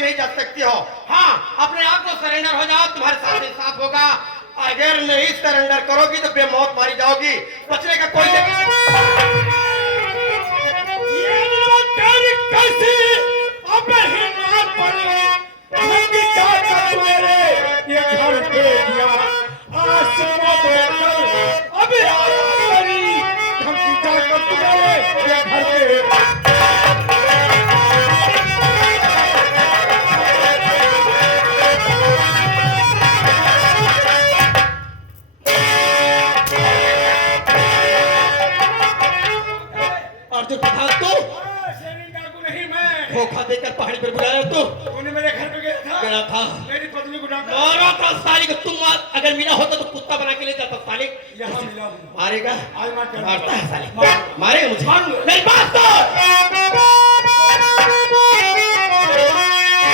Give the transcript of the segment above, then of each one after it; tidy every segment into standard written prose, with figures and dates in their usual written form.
के नहीं जा सकती हो। हाँ, अपने आप को सरेंडर हो जाओ, तुम्हारे साथ इंसाफ होगा। अगर नहीं सरेंडर करोगी तो बेमौत मारी जाओगी, बचने का कोई कैसी अब हिम्मत पड़ी ये घर दे दिया अभी धमकी जाकर तुम्हारे ये घर पे धोखा देकर पहाड़ी पर बुलाया तूने मेरे घर पे गया था मेरी पत्नी को मारा था साली को। तुम अगर मिला होता तो कुत्ता बना के ले जाता साली। यहाँ मिला मारेगा, मारता है साली, मारेगा मुझे। मेरी बात तो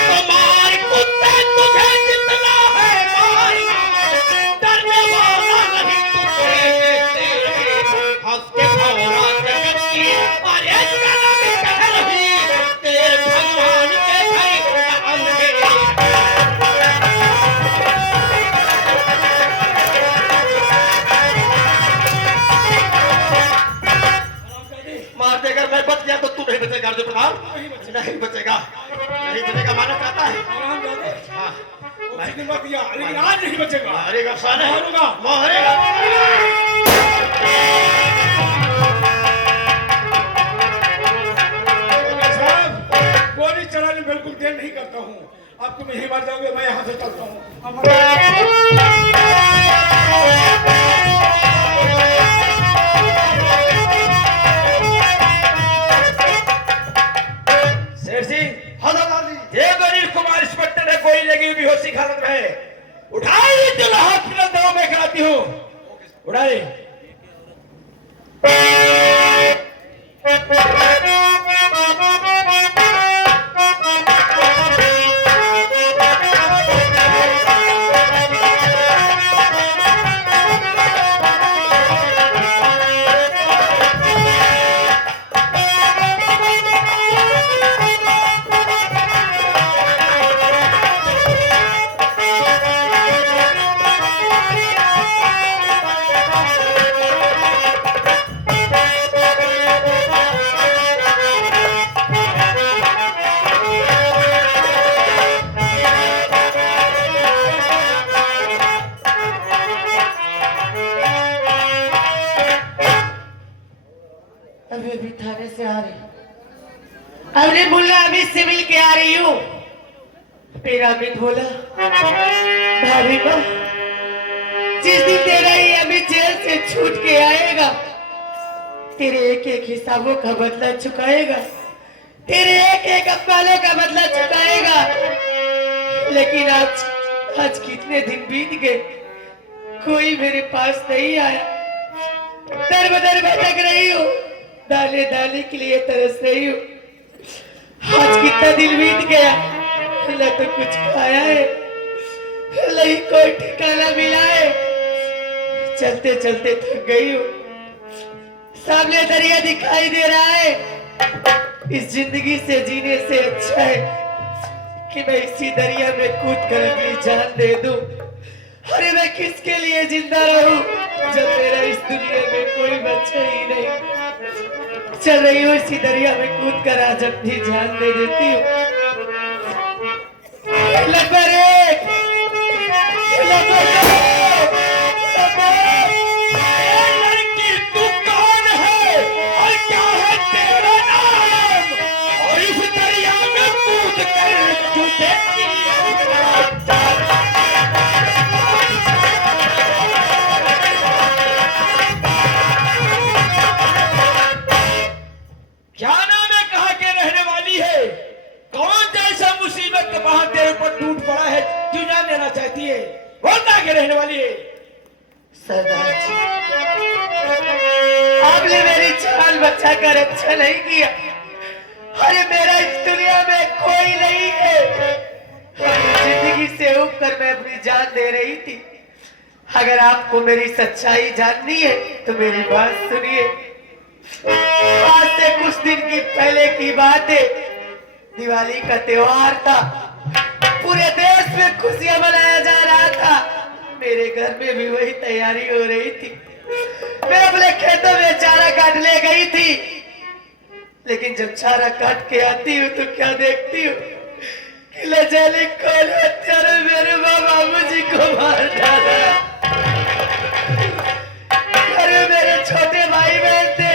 तुम्हारे कुत्ते तुझे जितना है डरने वाला नहीं तुझे हंस के भौरा जगत की अरे जगह में कह रही तेरे भगवान के घर अंधेरा। मार देगा, मैं बच गया तो तू नहीं बचेगा अर्जुन प्रधान, नहीं बचेगा, नहीं बचेगा। मानना चाहता है हाँ, लेकिन आज नहीं बचेगा। मारेगा साले, मारूंगा, मारेगा। गोली चलाने बिल्कुल देर नहीं करता हूँ। आपको मैं ही मार जाऊंगा, मैं यहाँ से चलता हूँ। शेर सिंह, ये गरीब कुमार इंस्पेक्टर है, कोई लगी बेहोशी हालत में है। उठाइए जो हॉस्पिटल दवा में कराती हूँ, उठाइए। अभी थाने से आ रही, अरे मुल्ला अभी सिविल के आ रही हूँ। मेरा अमित बोला भाभी माँ, जिस दिन तेरा ये अभी जेल से छूट के आएगा, तेरे एक एक हिसाबों का बदला चुकाएगा, तेरे एक एक अपमानों का बदला चुकाएगा। लेकिन आज कितने दिन बीत गए, कोई मेरे पास नहीं आया। दर बदर भटक रही हूँ, दाले दाले के लिए तरस रही हूँ। आज कितना दिन बीत गया, न तो कुछ खाया है, नहीं कोई ठिकाना मिला है। चलते चलते थक गई हूँ, सामने दरिया दिखाई दे रहा है। इस जिंदगी से जीने से अच्छा है कि मैं इसी दरिया में कूद कर अपनी जान दे दूं। अरे मैं किसके लिए जिंदा रहूं जब मेरा इस दुनिया में कोई बच्चा ही नहीं। चल रही हूँ इसी दरिया में कूद कर आज अपनी जान दे देती हूँ। लड़की तू कौन है और क्या है तेरा नाम, और इस दरिया में कूद कर तू देखती क्या नाम है, कहाँ के रहने वाली है, कौन जैसा मुसीबत का वहां तेरे ऊपर टूट पड़ा है, क्यों जान लेना चाहती है, कौन कहाँ के रहने वाली है। सरदार जी, आपने मेरी जान बचा कर अच्छा नहीं किया। अरे मेरा इस दुनिया में कोई नहीं है। जिंदगी से उबकर मैं अपनी जान दे रही थी। अगर आपको मेरी सच्चाई जाननी है तो मेरी बात सुनिए। आज से कुछ दिन की पहले की बात है, दिवाली का त्योहार था। पूरे देश में खुशियां मनाया जा रहा था, मेरे घर में भी वही तैयारी हो रही थी। मैं अपने खेतों में चारा काटने गई थी, लेकिन जब चारा काट के आती हूँ तो क्या देखती हूँ कि न जाने कौन हत्यारे मेरे बाबूजी को मार डाला। अरे मेरे छोटे भाई बहन थे,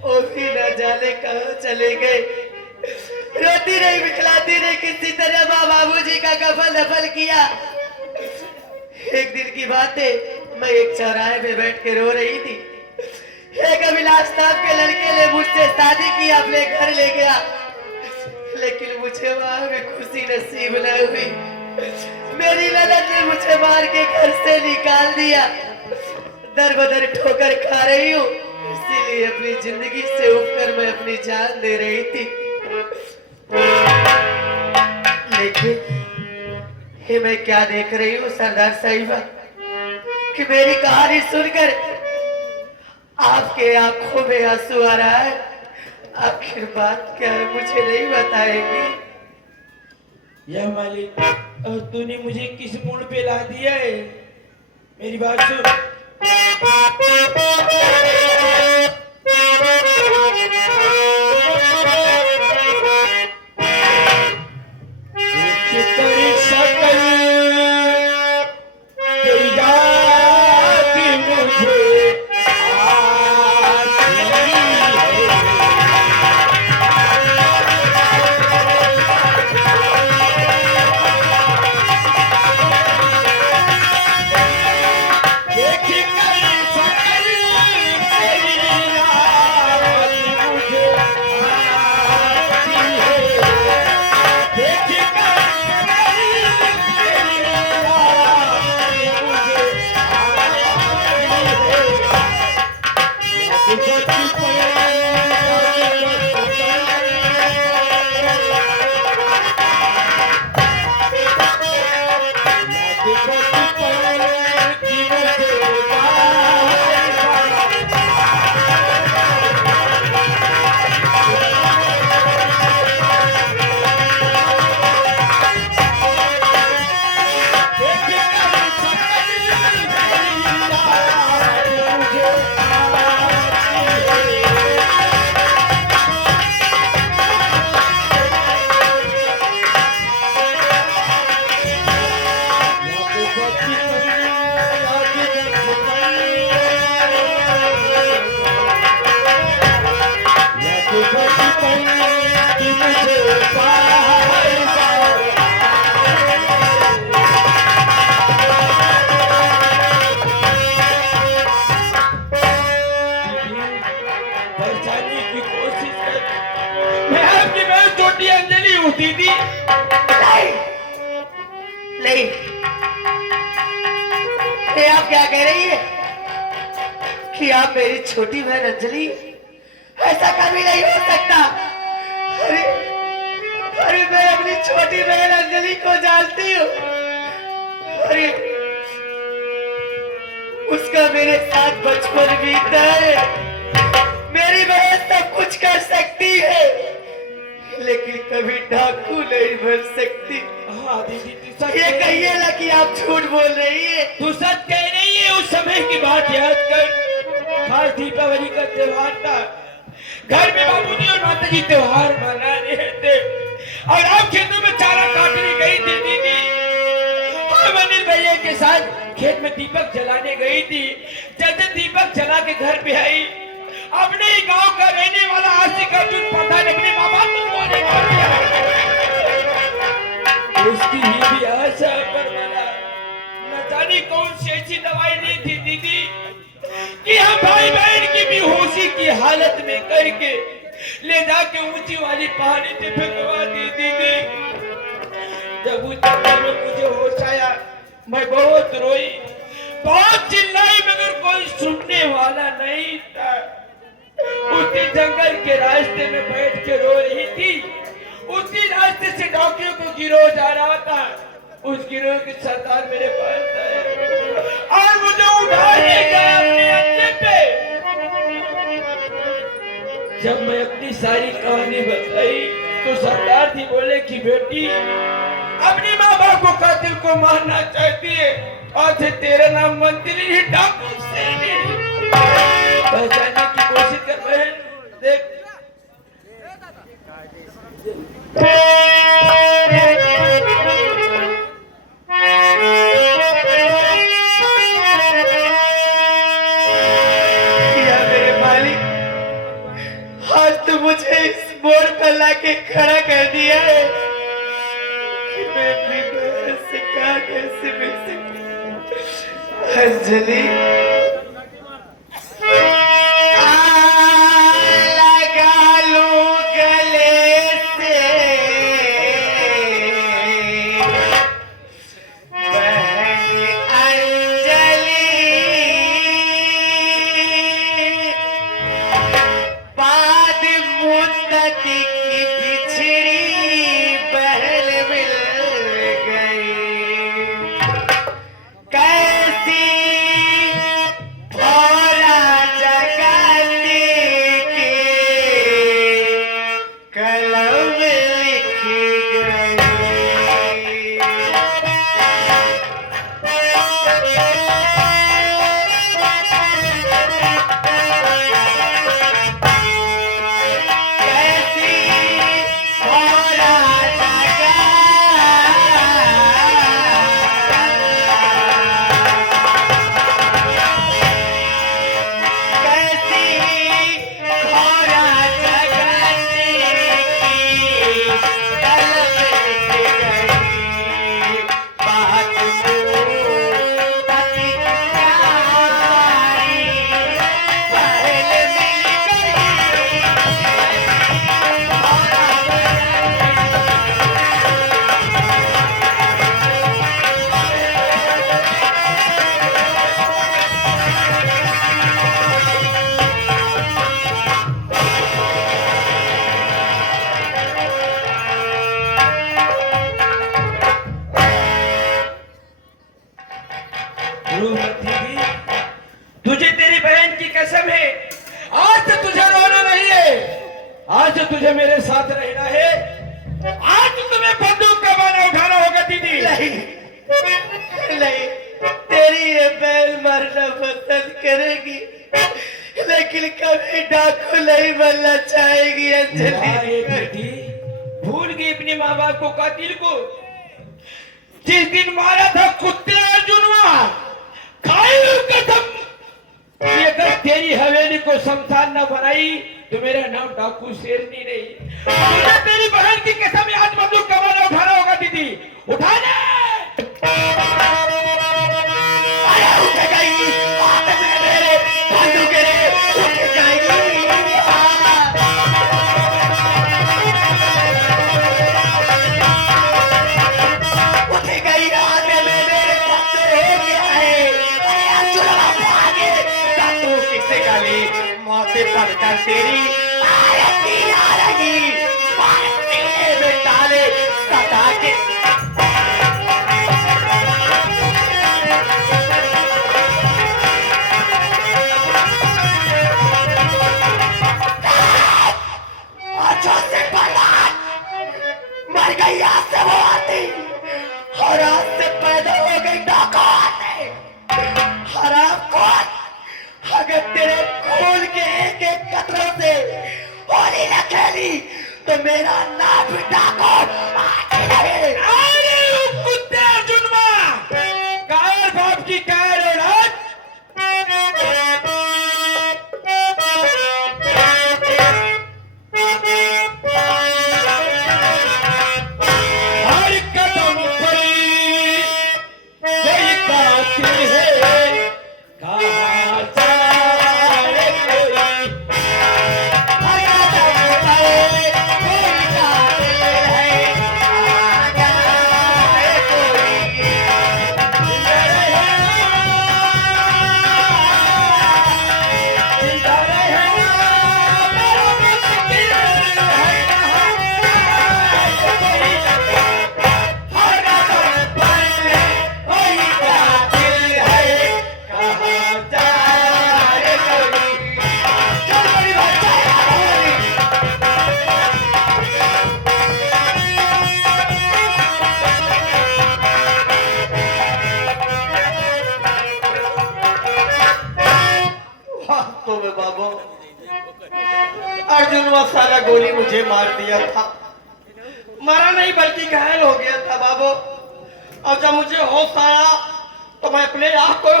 वो भी न जाने कहाँ चले गए। रोटी नहीं बिखलाती नहीं, किसी तरह माँ बाबूजी का कफन दफन किया। एक दिन की बात है, मैं एक चौराहे पे बैठ के रो रही थी। एक अभिलाष नाम के लड़के ने मुझसे शादी की, अपने घर ले गया, लेकिन मुझे वहां भी खुशी नसीब न हुई। मेरी ननद ने मुझे मार के घर से निकाल दिया। दर बदर ठोकर खा रही हूँ, इसीलिए अपनी जिंदगी से उबकर मैं अपनी जान दे रही थी। लेकिन ये मैं क्या देख रही हूँ सरदार साहिबा, कि मेरी कहानी सुनकर आपके आंखों में आंसू आ रहा है। आखिर बात क्या है, मुझे नहीं बताएंगी? या मालिक, और तूने मुझे किस मोड़ पे ला दिया है? मेरी बात सुन। दीदी नहीं, नहीं, ये आप क्या कह रही है कि आप मेरी छोटी बहन अंजलि? ऐसा कभी नहीं हो सकता। अरे अरे मैं अपनी छोटी बहन अंजलि को जानती हूँ। अरे उसका मेरे साथ बचपन बीता है। मेरी बहन सब कुछ कर सकती है, लेकिन कभी डाकू नहीं बन सकती। हाँ दीदी, ये कहिए ना कि आप झूठ बोल रही है। तू सच कह रही है। उस समय की बात याद कर, खास दीपावली का त्योहार था। घर में बाबूजी और माताजी त्योहार मना रहे थे और आप खेतों में चारा काटने गई थी दीदी। और अनिल भैया के साथ खेत में दीपक जलाने गई थी। जब दीपक जला के घर पे आई, अपने ही गांव का रहने वाला आशिक अर्जुन प्रधान अपने माँ बाप को गोली मार दिया। उसकी ही भी आशा पर मिला। न जाने कौन सी ऐसी दवाई ली थी दीदी कि हम भाई बहन की बेहोशी की हालत में करके ले जाके ऊंची वाली पहाड़ी पे फेंकवा दी दीदी। जब उस जंगल में मुझे होश आया, मैं बहुत रोई, बहुत चिल्लाई, मगर कोई सुनने वाला नहीं था। उसी जंगल के रास्ते में बैठ के रो रही थी। उसी रास्ते से डॉक्टरों को गिरोह जा रहा था। उस गिरोह के सरदार मेरे पास आए और मुझे उठाने गया अपने अंडे पे। जब मैं अपनी सारी कहानी बताई तो सरदार जी बोले कि बेटी, अपने माँ बाप को कातिल को मारना चाहती है। आज तेरा नाम मंत्री ही डाकू से पहचानने की कोशिश कर बहन। देख या मेरे मालिक, आज तो मुझे इस मोड़ पर लाके खड़ा कर दिया है कि मैं अपनी बहन से कहा कैसे मिल सकती। अंजलि, लगा लूं गले से बहन अंजलि, बाद मुद्दत की बिछड़ी बहन मिल गई। कैसी भौरा जगाती की कलम लिखी गई। कैसी भौरा कैसी भौरा जगाती की कलम लिखी गई। बात मुद्दत की प्यारी पहले मिल गई। रूपवती भी, तुझे तेरी बहन की कसम है, आज से तुझे रोना नहीं है। आज से तुझे मेरे साथ रहना है। आज तुम्हें बंदूक का बाना उठाना होगा दीदी। नहीं, नहीं, तेरी ये बैल मरना पसंद करेगी, लेकिन कभी डाकू नहीं बनना चाहेगी। अंजलि, बेटी भूल गई अपने माँ बाप को, कातिल को। जिस दिन मारा था कुत्ते अर्जुनवा, खाई हुई कसम कि अगर तेरी हवेली को शमशान न बनाई तो मेरा नाम डाकू शेरनी नहीं। मुझे तेरी बहन की कसम है, आज बंदूक का बाना उठाना होगा दीदी। उठाना अरे उठ गई, हाथ में मेरे बंदूक रे, उठ जाएगी। उठ गई, हाथ में मेरे बंदूक हो गया है। अरे चुरा भागे, तू किससे गाली मौते पर कर तेरी आरती आ रही। आरती में डाले सदा के अच्छा से बर्बाद मर गई। आज से वो आती और आज से पैदा हो गई डाका आते। हराम कौन, अगर तेरे खून के एक एक कतरों से होली न खेली तो मेरा नाम भी डाको आती नहीं। अरे वो कुत्ते अर्जुनवा, कायर बाप की कायर औलाद। हर कदम पर कोई कातिल है, कहाँ जाए कोई। बाबू। अर्जुन वो सारा गोली मुझे मार दिया था, मरा नहीं बल्कि घायल हो गया था बाबू। और जब मुझे होश आया तो मैं अपने आप को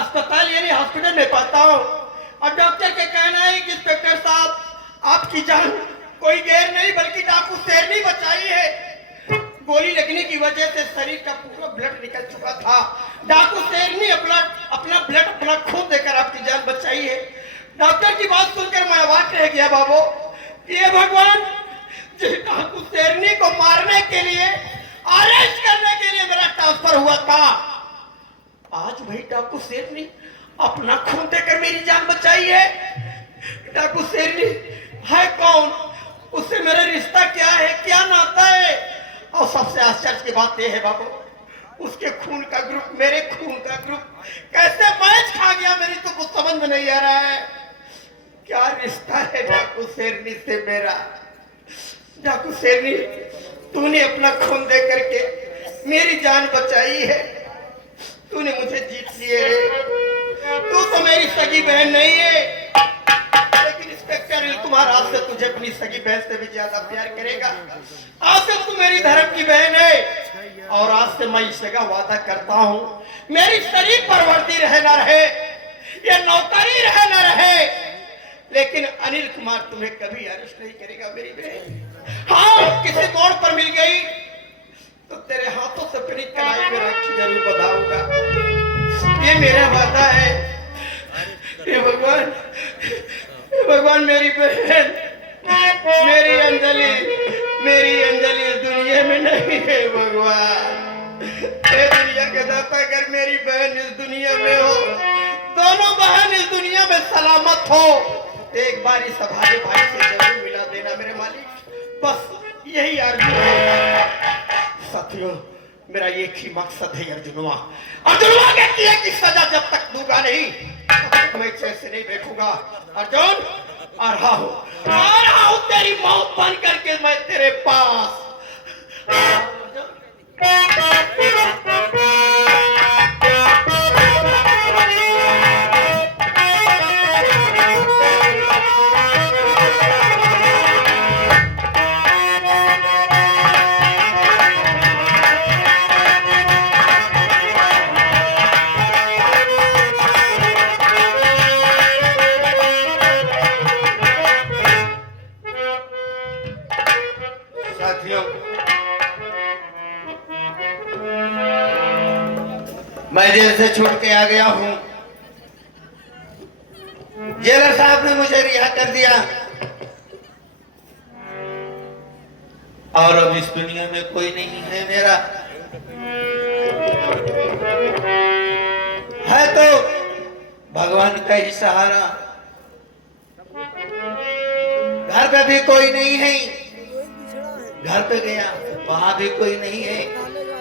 अस्पताल यानी हॉस्पिटल में पाता हूँ, और डॉक्टर का कहना है कि इंस्पेक्टर साहब आपकी जान कोई गैर नहीं बल्कि डाकू शेरनी बचाई है। गोली लगने की वजह से शरीर का पूरा ब्लड निकल चुका था। डाकू शेरनी अपना ब्लड अपना खून देकर आपकी जान बचाई है। डॉक्टर की बात सुनकर मैं अवाक रह गया बाबू। ये भगवान, जिस डाकू शेरनी को मारने के लिए अरेस्ट करने के लिए मेरा ट्रांसफर हुआ था, आज भाई डाकू शेरनी अपना खून देकर मेरी जान बचाई है। डाकू शेरनी है कौन, उससे मेरा रिश्ता क्या है, क्या नाता है? और सबसे आश्चर्य की बात यह है बाबू, उसके खून का ग्रुप मेरे खून का ग्रुप कैसे मैच खा गया, मेरी तो कुछ समझ में नहीं आ रहा है। क्या रिश्ता है डाकू शेरनी से मेरा? डाकू शेरनी, तूने अपना खून दे करके मेरी जान बचाई है, तूने मुझे जीत लिए रे। तू तो मेरी सगी बहन नहीं है, लेकिन इंस्पेक्टर कुमार आज से तुझे अपनी सगी बहन से भी ज्यादा प्यार करेगा। आज से तू मेरी धर्म की बहन है, और आज से मैं इस जगह वादा करता हूँ, मेरी शरीर पर वर्दी रहे ना रहे, ये नौकरी रहे ना रहे, लेकिन अनिल कुमार तुम्हें कभी अरेस्ट नहीं करेगा मेरी बहन। हाँ, किसी मोड़ पर मिल गई तो तेरे हाथों से अपनी कलाई में राखी जरूर बधाऊंगा, ये मेरा वादा है। हे भगवान, हे भगवान, मेरी बहन, मेरी अंजलि इस दुनिया में नहीं है भगवान। हे दुनिया के दाता, अगर मेरी बहन इस दुनिया में हो, दोनों बहन इस दुनिया में सलामत हो, एक बार इस भाई से जरूर मिला देना मेरे मालिक, बस यही अर्जुन है। साथियों, मेरा एक ही मकसद है अर्जुनवा के किए की सजा जब तक दूंगा नहीं, तब तक मैं ऐसे नहीं बैठूंगा। अर्जुन, आ रहा हूं तेरी मौत बन करके मैं तेरे पास। मैं जेल से छूट के आ गया हूं, जेलर साहब ने मुझे रिहा कर दिया, और अब इस दुनिया में कोई नहीं है मेरा। है तो भगवान का ही सहारा, घर पे भी कोई नहीं है, घर पे गया वहां भी कोई नहीं है,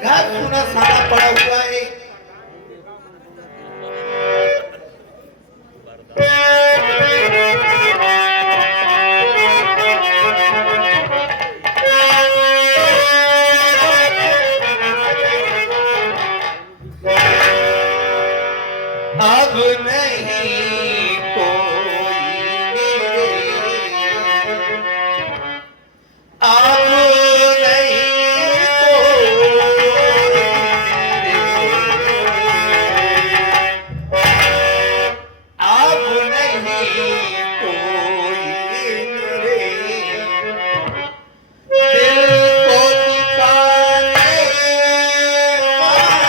घर सूना साना पड़ा हुआ है। अब नहीं कोई मेरे, अब नहीं कोई मेरे, अब नहीं कोई मेरे, दिल को दुखाने वाला।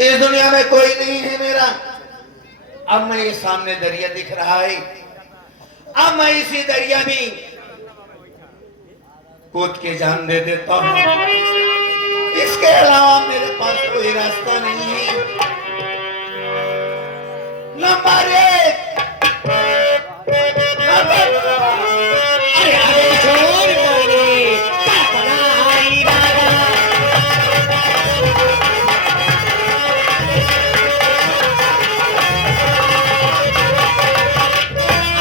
इस दुनिया में कोई नहीं है मेरा। अब मैं ये सामने दरिया दिख रहा है, अब मैं इसी दरिया में कूद के जान दे देता हूं। इसके अलावा मेरे पास कोई रास्ता नहीं है। नंबर 1 अरे अरे छोड़ बोले कल्पनाई राधा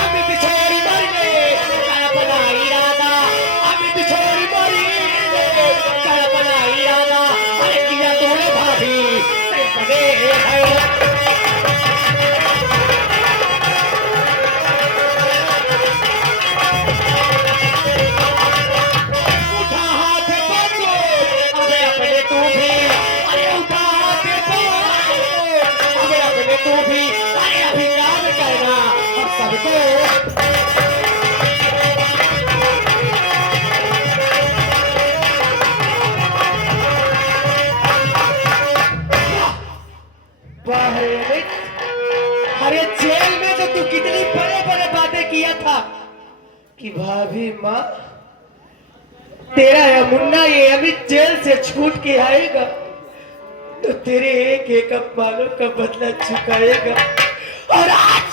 अभी बिछोड़ी मरने कल्पनाई राधा अभी बिछोड़ी मरने कल्पनाई राधा अरे किया तूने भाभी बड़े है तू भी अरे अभी काम करना हम सबको अरे जेल में तो तू कितनी बड़े बड़े बातें किया था कि भाभी माँ तेरा ये मुन्ना ये अमित जेल से छूट के आएगा तो तेरे एक एक अपमानों का बदला चुकाएगा। और आज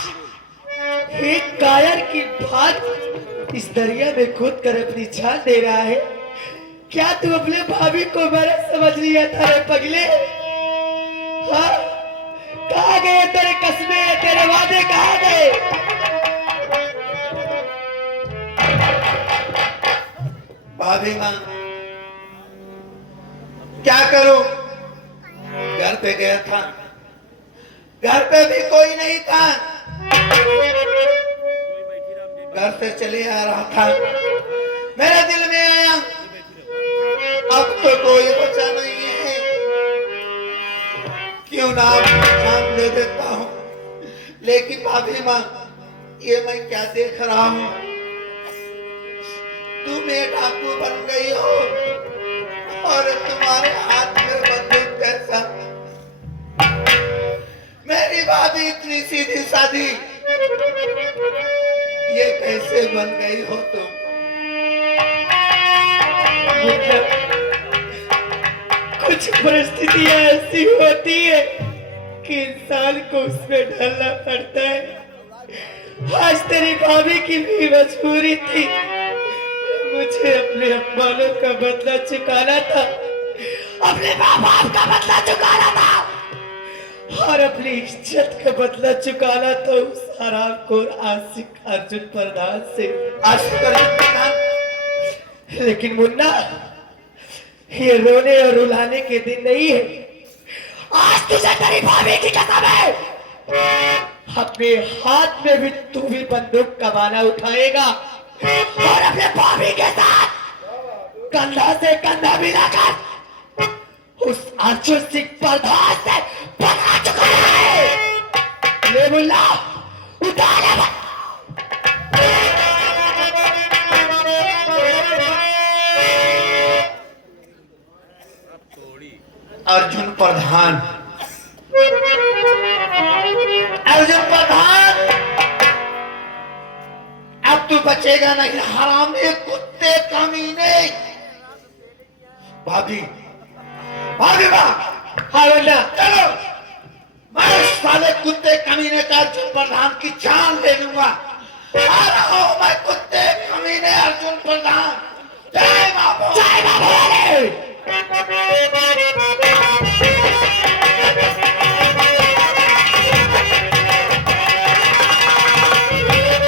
एक कायर की बात इस दरिया में कूद कर अपनी जान दे रहा है। क्या तू अपने भाभी को मेरा समझ लिया था रे पगले? हाँ, कहाँ गए तेरे कस्में, तेरे वादे कहाँ गए? भाभी माँ क्या करूं? घर पे गया था, घर पे भी कोई नहीं था। घर से चले आ रहा था, मेरे दिल में आया अब तो कोई बचा नहीं है, क्यों ना जान दे देता हूँ। लेकिन भाभी माँ ये मैं क्या देख रहा हूँ? तुम एक डाकू बन गई हो और तुम्हारे हाथ में बंदूक कैसा? मेरी भाभी इतनी सीधी सादी ये कैसे बन गई हो तुम? मतलब कुछ परिस्थितियां ऐसी होती है कि इंसान को उसमें ढलना पड़ता है। आज तेरी भाभी की भी मजबूरी थी, मुझे अपने अपमानों का बदला चुकाना था, अपने माँ बाप का बदला चुकाना था और अपनी इज्जत का बदला चुकाना था उस हरामखोर आशिक अर्जुन प्रधान से। आशिक अर्जुन प्रधान? लेकिन मुन्ना ये रोने और रुलाने के दिन नहीं है। आज तुझे तेरी भाभी की कसम है, अपने हाथ में भी तू भी बंदूक का बाना उठाएगा और अपने भाभी के साथ कंधा से कंधा मिलाकर उस अर्जुन सिंह प्रधान से पकड़ा चुका है। ले मुन्ना उठा ले। अर्जुन प्रधान, अर्जुन प्रधान अब तू बचेगा नहीं, हरामी कुत्ते कमीने। भाभी, भाभी माँ, हाँ मुन्ना, चलो मैं उस साले कुत्ते कमीने का अर्जुन प्रधान की जान ले लूंगा। आ रहा हूं मैं कुत्ते